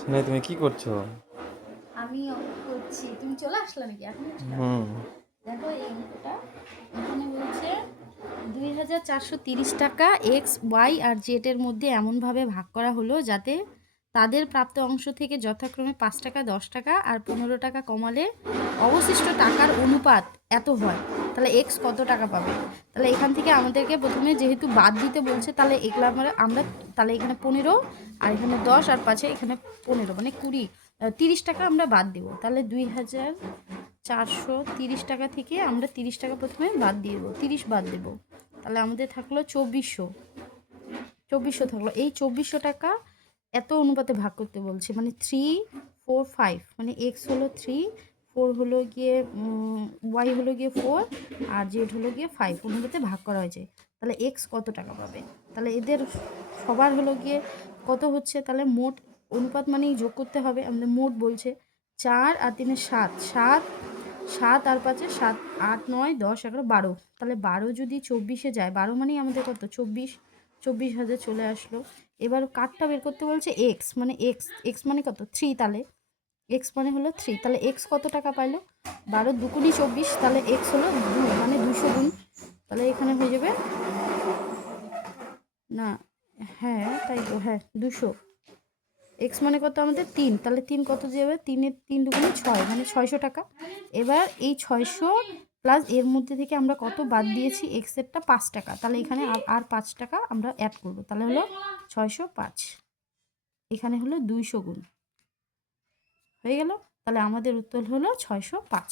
স্নেহা তুমি কি করছো? আমি অঙ্ক করছি। তুমি চলে আসলে নাকি এখন? হুম। দেখো এই অঙ্কটা এখানে বলছে 2430 টাকা এক্স ওয়াই আর জেড এর মধ্যে এমনভাবে ভাগ করা হলো যাতে তাদের প্রাপ্ত অংশ থেকে যথাক্রমে 5 টাকা, 10 টাকা আর 15 টাকা কমালে অবশিষ্ট টাকার অনুপাত এত হয়। তাহলে এক্স কত টাকা পাবে? তাহলে এখান থেকে আমাদেরকে প্রথমে যেহেতু বাদ দিতে বলছে, তাহলে এগুলো আমরা তাহলে এখানে 15 আর এখানে 10 আর 5 এখানে 15 মানে 20, 30 টাকা আমরা বাদ দিব। তাহলে 2430 টাকা থেকে আমরা 30 টাকা প্রথমে বাদ দিয়ে দেবো, 30 বাদ দেবো। তাহলে আমাদের থাকলো 2400 থাকলো। এই 2400 টাকা এত অনুপাতে ভাগ করতে বলছে, মানে 3, 4, 5, মানে এক্স হলো 3, 4 হলো গিয়ে ওয়াই হলো গিয়ে 4 আর জেড হলো গিয়ে 5 অনুপাতে ভাগ করা হয়েছে। তাহলে এক্স কত টাকা পাবে? তাহলে এদের সবার হলো গিয়ে কত হচ্ছে, তাহলে মোট অনুপাত মানেই যোগ করতে হবে। আমাদের মোট বলছে 4 আর 3 7, 7, 7 আর 5 7, 8, 9, 10, 11, 12। তাহলে 12 যদি 24-এ যায়, 12 মানেই আমাদের কত? 24,000 চলে আসলো। এবার কাঠটা বের করতে বলছে এক্স, মানে এক্স মানে কত? 3। তাহলে এক্স মানে হলো 3। তাহলে এক্স কত টাকা পাইলো? 12 দুগুণই 24, তাহলে এক্স হলো 2, মানে 200 গুণ। তাহলে এখানে হয়ে যাবে না, হ্যাঁ তাই তো, হ্যাঁ 200। এক্স মানে কত আমাদের? 3। তাহলে 3 কত যাবে? 3-এর 3 দুগুণে 6, মানে 600 টাকা। এবার এই 600 প্লাস এর মধ্যে থেকে আমরা কত বাদ দিয়েছি? এক্সেরটা 5 টাকা। তাহলে এখানে আর 5 টাকা আমরা অ্যাড করবো, তাহলে হলো 605। এখানে হলো 200 গুণ হয়ে গেল। তাহলে আমাদের উত্তর হলো 605।